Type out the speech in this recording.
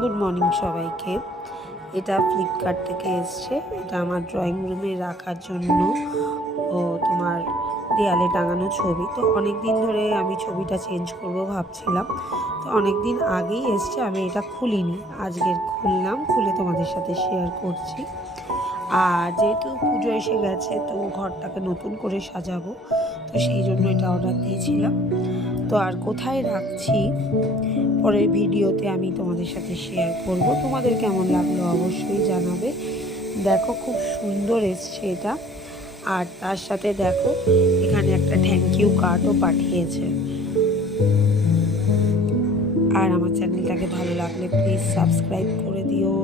Good morning সবাইকে। এটা Flipkart থেকে এসছে। এটা আমার ড্রয়িং রুমে রাখার জন্য ও তোমার দেয়ালে টাঙানো ছবি। তো অনেক দিন ধরে আমি ছবিটা চেঞ্জ করব ভাবছিলাম। তো অনেক দিন আগেই এসছে, আমি এটা খুলিনি, আজকে খুললাম, খুলে তোমাদের সাথে শেয়ার করছি। আর যেহেতু পুজো এসে গেছে, তো ঘরটাকে নতুন করে সাজাবো, তো সেই জন্য এটা অর্ডার দিয়েছিলাম। তো আর কোথায় রাখছি পরের ভিডিওতে আমি তোমাদের সাথে শেয়ার করব। তোমাদের কেমন লাগলো অবশ্যই জানাবে। দেখো খুব সুন্দর এসছে এটা। আর তার সাথে দেখো এখানে একটা থ্যাংক ইউ কার্ডও পাঠিয়েছে। আর আমার চ্যানেলটাকে ভালো লাগলে প্লিজ সাবস্ক্রাইব করে দিও।